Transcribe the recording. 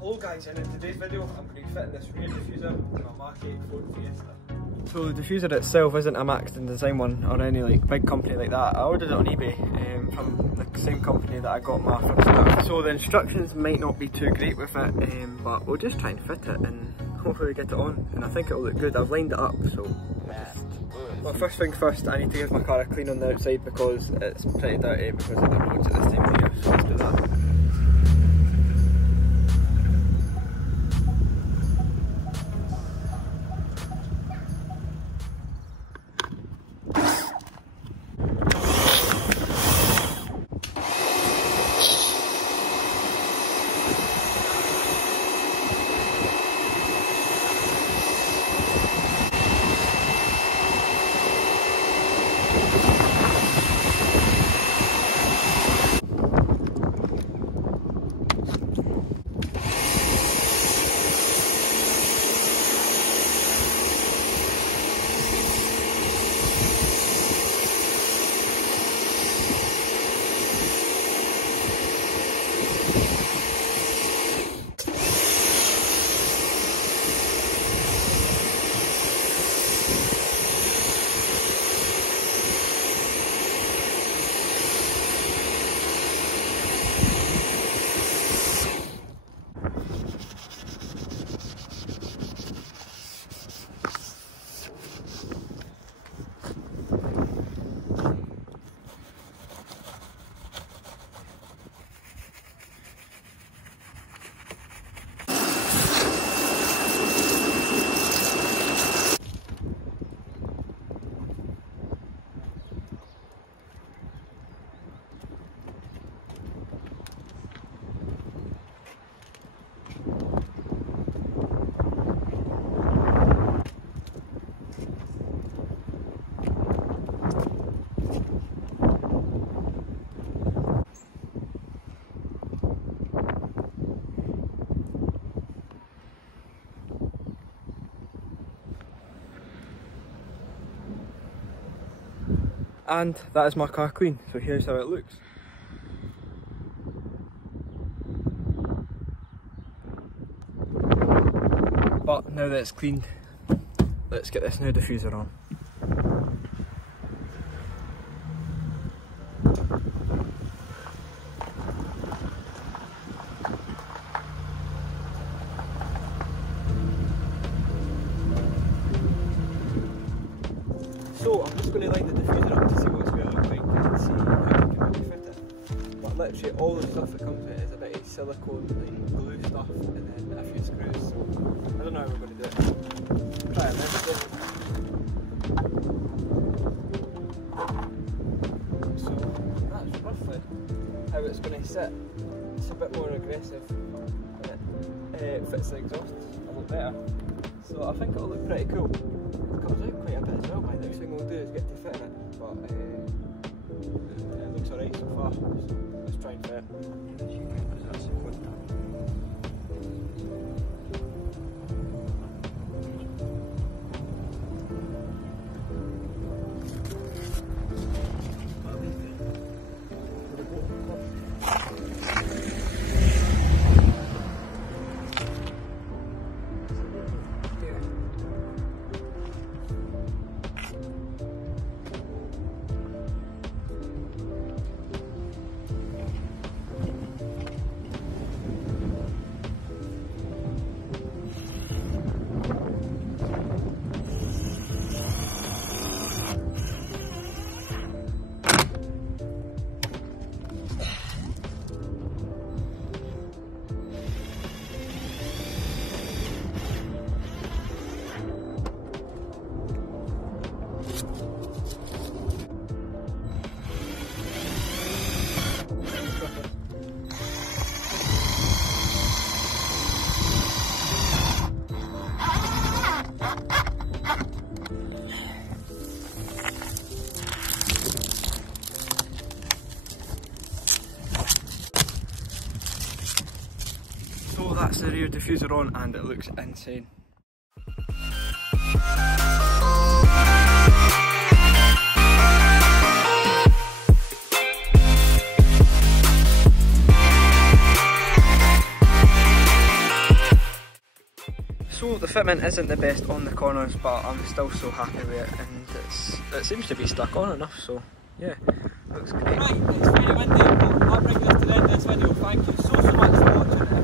Hello guys, and in today's video I'm going to be fitting this rear diffuser to my MK8 Fiesta. So the diffuser itself isn't a Maxton design one or any like big company like that. I ordered it on eBay from the same company that I got my from start. So the instructions might not be too great with it, but we'll just try and fit it and hopefully get it on. And I think it'll look good. I've lined it up, so well, first thing first, I need to give my car a clean on the outside because it's pretty dirty because of the roads at this time of year. So let's do that. And that is my car clean, so here's how it looks. But now that it's cleaned, let's get this new diffuser on. So I'm just going to line the diffuser up to see what it's going to look like and see how we can maybe fit it. But literally all the stuff that comes with it is a bit of silicone, like glue stuff, and then a few screws. So I don't know how we're going to do it. Try it next. So that's roughly how it's going to sit. It's a bit more aggressive and it fits the exhaust a lot better. So I think it'll look pretty cool. It comes out quite a bit as well. My next thing we'll do is get to fit in it, but it looks alright so far. So let's try and fit it. So that's the rear diffuser on and it looks insane. So the fitment isn't the best on the corners, but I'm still so happy with it, and it seems to be stuck on enough, so yeah, looks great. Right, it's very windy, but I'll bring this to the end of this video. Thank you so much for watching.